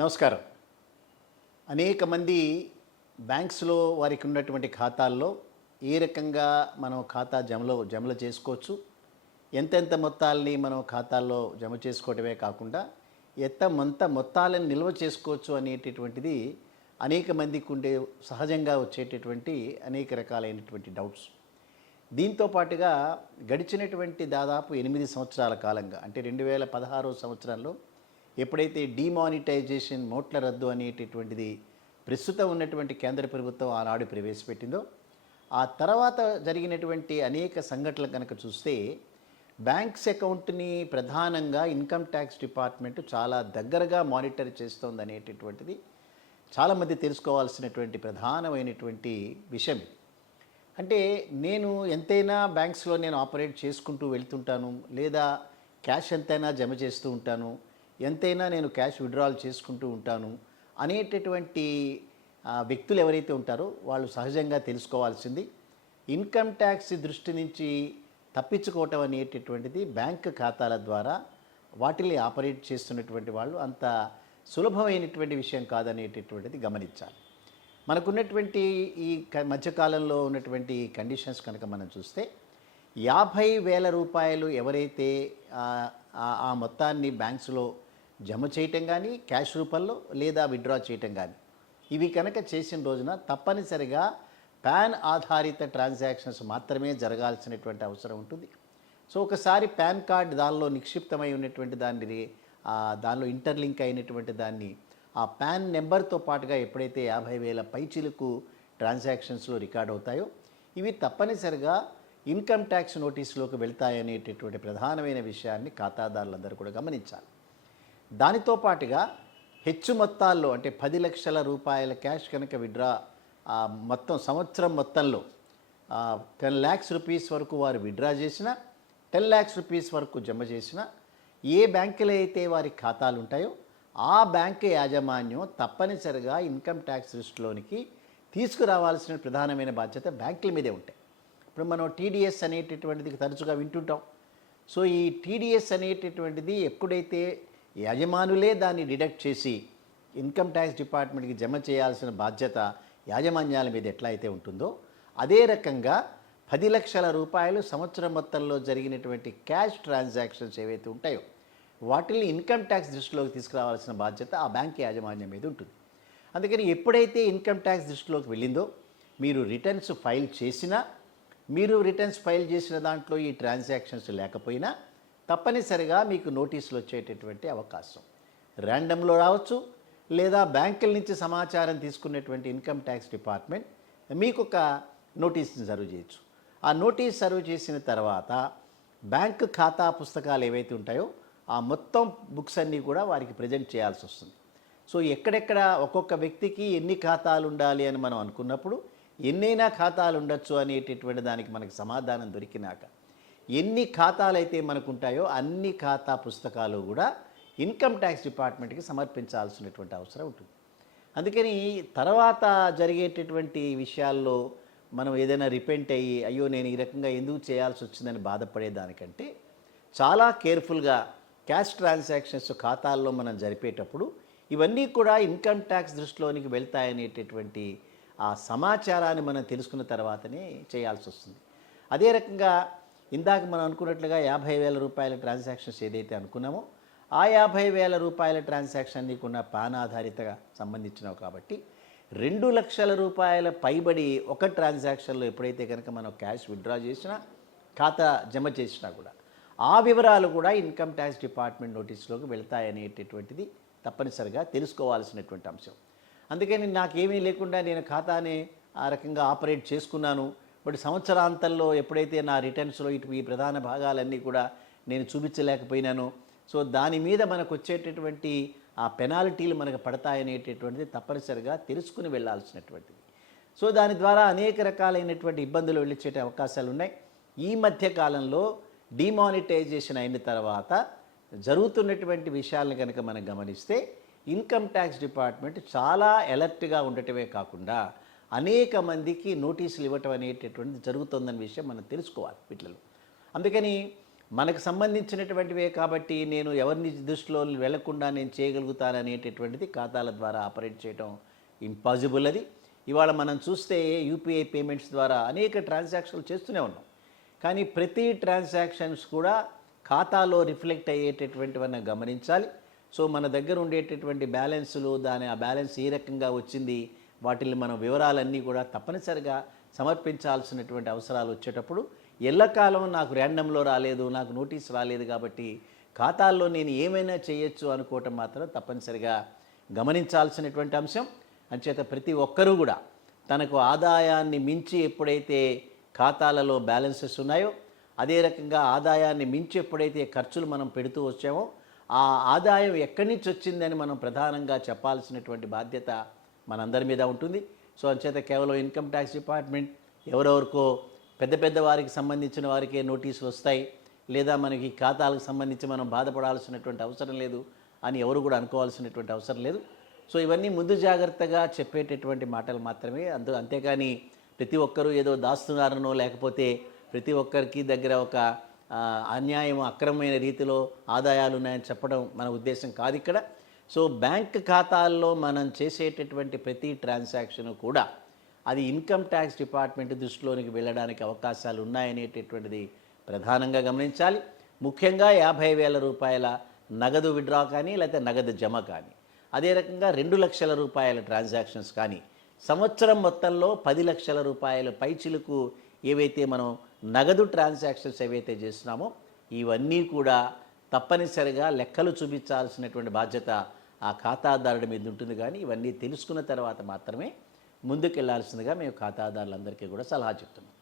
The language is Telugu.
నమస్కారం. అనేక మంది బ్యాంక్స్‌లో వారికి ఉన్నటువంటి ఖాతాల్లో ఏ రకంగా మనం ఖాతా జమలు చేసుకోవచ్చు, ఎంతెంత మొత్తాల్ని మనం ఖాతాల్లో జమ చేసుకోవడమే కాకుండా మొత్తాలను నిల్వ చేసుకోవచ్చు అనేటటువంటిది అనేక మందికి ఉండే సహజంగా వచ్చేటటువంటి అనేక రకాలైనటువంటి డౌట్స్. దీంతో పాటుగా గడిచినటువంటి దాదాపు 8 సంవత్సరాల కాలంగా, అంటే 2016 సంవత్సరంలో ఎప్పుడైతే డీమానిటైజేషన్, నోట్ల రద్దు అనేటటువంటిది ప్రస్తుతం ఉన్నటువంటి కేంద్ర ప్రభుత్వం ఆనాడు ప్రవేశపెట్టిందో, ఆ తర్వాత జరిగినటువంటి అనేక సంఘటనలు కనుక చూస్తే బ్యాంక్స్ అకౌంట్ని ప్రధానంగా ఇన్కమ్ ట్యాక్స్ డిపార్ట్మెంట్ చాలా దగ్గరగా మానిటర్ చేస్తోంది అనేటటువంటిది చాలామంది తెలుసుకోవాల్సినటువంటి ప్రధానమైనటువంటి విషయం. అంటే నేను ఎంతైనా బ్యాంక్స్లో ఆపరేట్ చేసుకుంటూ వెళ్తుంటాను, లేదా క్యాష్ ఎంతైనా జమ చేస్తూ ఉంటాను, ఎంతైనా నేను క్యాష్ విత్డ్రాల్ చేసుకుంటూ ఉంటాను అనేటటువంటి వ్యక్తులు ఎవరైతే ఉంటారో వాళ్ళు సహజంగా తెలుసుకోవాల్సింది, ఇన్కమ్ ట్యాక్స్ దృష్టి నుంచి తప్పించుకోవటం అనేటటువంటిది బ్యాంక్ ఖాతాల ద్వారా వాటిని ఆపరేట్ చేస్తున్నటువంటి వాళ్ళు అంత సులభమైనటువంటి విషయం కాదనేటటువంటిది గమనించాలి. మనకున్నటువంటి ఈ మధ్యకాలంలో ఉన్నటువంటి కండిషన్స్ కనుక మనం చూస్తే 50,000 రూపాయలు ఎవరైతే ఆ మొత్తాన్ని బ్యాంక్స్లో జమ చేయటం కానీ, క్యాష్ రూపంలో లేదా విత్డ్రా చేయటం కానీ, ఇవి కనుక చేసిన రోజున తప్పనిసరిగా పాన్ ఆధారిత ట్రాన్సాక్షన్స్ మాత్రమే జరగాల్సినటువంటి అవసరం ఉంటుంది. సో ఒకసారి పాన్ కార్డ్ దానిలో నిక్షిప్తమై ఉన్నటువంటి దానిలో ఇంటర్లింక్ అయినటువంటి దాన్ని ఆ పాన్ నెంబర్తో పాటుగా ఎప్పుడైతే 50,000 పైచిలకు ట్రాన్సాక్షన్స్లో రికార్డ్ అవుతాయో ఇవి తప్పనిసరిగా ఇన్కమ్ ట్యాక్స్ నోటీసులోకి వెళ్తాయనేటటువంటి ప్రధానమైన విషయాన్ని ఖాతాదారులందరూ కూడా గమనించాలి. దానితో పాటుగా హెచ్చు మొత్తాల్లో, అంటే 10 లక్షల రూపాయల క్యాష్ కనుక విత్డ్రా మొత్తం సంవత్సరం మొత్తంలో 10 lakhs రూపీస్ వరకు వారు విత్డ్రా చేసిన, 10 lakhs రూపీస్ వరకు జమ చేసిన, ఏ బ్యాంకులో అయితే వారి ఖాతాలు ఉంటాయో ఆ బ్యాంకు యాజమాన్యం తప్పనిసరిగా ఇన్కమ్ ట్యాక్స్ దృష్టిలోనికి తీసుకురావాల్సిన ప్రధానమైన బాధ్యత బ్యాంకుల మీదే ఉంటాయి. ఇప్పుడు మనం టీడీఎస్ అనేటటువంటిది తరచుగా వింటుంటాం. సో ఈ టీడీఎస్ అనేటటువంటిది ఎప్పుడైతే యజమానులే దాన్ని డిడక్ట్ చేసి ఇన్కమ్ ట్యాక్స్ డిపార్ట్మెంట్కి జమ చేయాల్సిన బాధ్యత యాజమాన్యాల మీద ఎట్లా అయితే ఉంటుందో, అదే రకంగా 10 లక్షల రూపాయలు సంవత్సరం మొత్తంలో జరిగినటువంటి క్యాష్ ట్రాన్సాక్షన్స్ ఏవైతే ఉంటాయో వాటిని ఇన్కమ్ ట్యాక్స్ దృష్టిలోకి తీసుకురావాల్సిన బాధ్యత ఆ బ్యాంక్ యాజమాన్యం మీద ఉంటుంది. అందుకని ఎప్పుడైతే ఇన్కమ్ ట్యాక్స్ దృష్టిలోకి వెళ్ళిందో, మీరు రిటర్న్స్ ఫైల్ చేసిన దాంట్లో ఈ ట్రాన్సాక్షన్స్ లేకపోయినా తప్పనిసరిగా మీకు నోటీసులు వచ్చేటటువంటి అవకాశం ర్యాండమ్లో రావచ్చు, లేదా బ్యాంకుల నుంచి సమాచారం తీసుకున్నటువంటి ఇన్కమ్ ట్యాక్స్ డిపార్ట్మెంట్ మీకు ఒక నోటీస్ని సర్వ్ చేయొచ్చు. ఆ నోటీస్ సర్వ్ చేసిన తర్వాత బ్యాంకు ఖాతా పుస్తకాలు ఏవైతే ఉంటాయో ఆ మొత్తం బుక్స్ అన్నీ కూడా వారికి ప్రజెంట్ చేయాల్సి వస్తుంది. సో ఎక్కడెక్కడ ఒక్కొక్క వ్యక్తికి ఎన్ని ఖాతాలు ఉండాలి అని మనం అనుకున్నప్పుడు ఎన్నైనా ఖాతాలు ఉండొచ్చు అనేటటువంటి దానికి మనకు సమాధానం దొరికినాక ఎన్ని ఖాతాలు అయితే మనకు ఉంటాయో అన్ని ఖాతా పుస్తకాలు కూడా ఇన్కమ్ ట్యాక్స్ డిపార్ట్మెంట్కి సమర్పించాల్సినటువంటి అవసరం ఉంటుంది. అందుకని తర్వాత జరిగేటటువంటి విషయాల్లో మనం ఏదైనా రిపెంట్ అయ్యి అయ్యో నేను ఈ రకంగా ఎందుకు చేయాల్సి వచ్చిందని బాధపడేదానికంటే చాలా కేర్ఫుల్గా క్యాష్ ట్రాన్సాక్షన్స్ ఖాతాల్లో మనం జరిపేటప్పుడు ఇవన్నీ కూడా ఇన్కమ్ ట్యాక్స్ దృష్టిలోనికి వెళ్తాయనేటటువంటి ఆ సమాచారాన్ని మనం తెలుసుకున్న తర్వాతనే చేయాల్సి వస్తుంది. అదే రకంగా ఇందాక మనం అనుకున్నట్లుగా 50,000 రూపాయల ట్రాన్సాక్షన్స్ ఏదైతే అనుకున్నామో ఆ 50,000 రూపాయల ట్రాన్సాక్షన్ నీకున్న పాన్ ఆధారితగా సంబంధించినవి కాబట్టి 2 లక్షల రూపాయల పైబడి ఒక ట్రాన్సాక్షన్లో ఎప్పుడైతే కనుక మనం క్యాష్ విత్డ్రా చేసినా, ఖాతా జమ చేసినా కూడా ఆ వివరాలు కూడా ఇన్కమ్ ట్యాక్స్ డిపార్ట్మెంట్ నోటీసులోకి వెళ్తాయనేటటువంటిది తప్పనిసరిగా తెలుసుకోవాల్సినటువంటి అంశం. అందుకని నాకేమీ లేకుండా నేను ఖాతాని ఆ రకంగా ఆపరేట్ చేసుకున్నాను, బట్ సంవత్సరాంతంలో ఎప్పుడైతే నా రిటర్న్స్లో ఈ ప్రధాన భాగాలన్నీ కూడా నేను చూపించలేకపోయినాను, సో దాని మీద మనకు వచ్చేటటువంటి ఆ పెనాల్టీలు మనకు పడతాయనేటటువంటిది తప్పనిసరిగా తెలుసుకుని వెళ్ళాల్సినటువంటిది. సో దాని ద్వారా అనేక రకాలైనటువంటి ఇబ్బందులు వెళ్ళిచ్చే అవకాశాలు ఉన్నాయి. ఈ మధ్య కాలంలో డిమానిటైజేషన్ అయిన తర్వాత జరుగుతున్నటువంటి విషయాలను కనుక మనం గమనిస్తే ఇన్కమ్ ట్యాక్స్ డిపార్ట్మెంట్ చాలా అలర్ట్గా ఉండటమే కాకుండా అనేక మందికి నోటీసులు ఇవ్వటం అనేటటువంటిది జరుగుతుందన్న విషయం మనం తెలుసుకోవాలి వీటిలో. అందుకని మనకు సంబంధించినటువంటివే కాబట్టి నేను ఎవరిని దృష్టిలో వెళ్లకుండా నేను చేయగలుగుతాననేటటువంటిది ఖాతాల ద్వారా ఆపరేట్ చేయడం ఇంపాసిబుల్. అది ఇవాళ మనం చూస్తే యూపీఐ పేమెంట్స్ ద్వారా అనేక ట్రాన్సాక్షన్లు చేస్తూనే ఉన్నాం. కానీ ప్రతి ట్రాన్సాక్షన్స్ కూడా ఖాతాలో రిఫ్లెక్ట్ అయ్యేటటువంటివన్నీ గమనించాలి. సో మన దగ్గర ఉండేటటువంటి బ్యాలెన్సులు ఆ బ్యాలెన్స్ ఏ రకంగా వచ్చింది, వాటిని మనం వివరాలన్నీ కూడా తప్పనిసరిగా సమర్పించాల్సినటువంటి అవసరాలు వచ్చేటప్పుడు ఎల్లకాలం నాకు ర్యాండమ్లో రాలేదు, నాకు నోటీస్ రాలేదు కాబట్టి ఖాతాల్లో నేను ఏమైనా చేయొచ్చు అనుకోవటం మాత్రం తప్పనిసరిగా గమనించాల్సినటువంటి అంశం. అంచేత ప్రతి ఒక్కరూ కూడా తనకు ఆదాయాన్ని మించి ఎప్పుడైతే ఖాతాలలో బ్యాలెన్సెస్ ఉన్నాయో, అదే రకంగా ఆదాయాన్ని మించి ఎప్పుడైతే ఖర్చులు మనం పెడుతూ వచ్చామో ఆ ఆదాయం ఎక్కడి నుంచి వచ్చిందని మనం ప్రధానంగా చెప్పాల్సినటువంటి బాధ్యత మనందరి మీద ఉంటుంది. సో అంచేత కేవలం ఇన్కమ్ ట్యాక్స్ డిపార్ట్మెంట్ ఎవరెవరికో పెద్ద పెద్ద వారికి సంబంధించిన వారికే నోటీసులు వస్తాయి, లేదా మనకి ఖాతాలకు సంబంధించి మనం బాధపడాల్సినటువంటి అవసరం లేదు అని ఎవరు కూడా అనుకోవాల్సినటువంటి అవసరం లేదు. సో ఇవన్నీ ముందు జాగ్రత్తగా చెప్పేటటువంటి మాటలు మాత్రమే. అంతేకాని ప్రతి ఒక్కరూ ఏదో దాస్తున్నారనో లేకపోతే ప్రతి ఒక్కరికి దగ్గర ఒక అన్యాయం అక్రమమైన రీతిలో ఆదాయాలు ఉన్నాయని చెప్పడం మన ఉద్దేశం కాదు ఇక్కడ. సో బ్యాంక్ ఖాతాల్లో మనం చేసేటటువంటి ప్రతి ట్రాన్సాక్షన్ కూడా అది ఇన్కమ్ ట్యాక్స్ డిపార్ట్మెంట్ దృష్టిలోనికి వెళ్ళడానికి అవకాశాలు ఉన్నాయనేటటువంటిది ప్రధానంగా గమనించాలి. ముఖ్యంగా 50,000 రూపాయల నగదు విడ్రా కానీ లేకపోతే నగదు జమ కానీ, అదే రకంగా 2 లక్షల రూపాయల ట్రాన్సాక్షన్స్ కానీ, సంవత్సరం మొత్తంలో 10 లక్షల రూపాయల పైచిలకు ఏవైతే మనం నగదు ట్రాన్సాక్షన్స్ ఏవైతే చేస్తున్నామో ఇవన్నీ కూడా తప్పనిసరిగా లెక్కలు చూపించాల్సినటువంటి బాధ్యత ఆ ఖాతాదారుడి మీద ఉంటుంది. కానీ ఇవన్నీ తెలుసుకున్న తర్వాత మాత్రమే ముందుకెళ్లాల్సిందిగా మేము ఖాతాదారులందరికీ కూడా సలహా చెప్తున్నాం.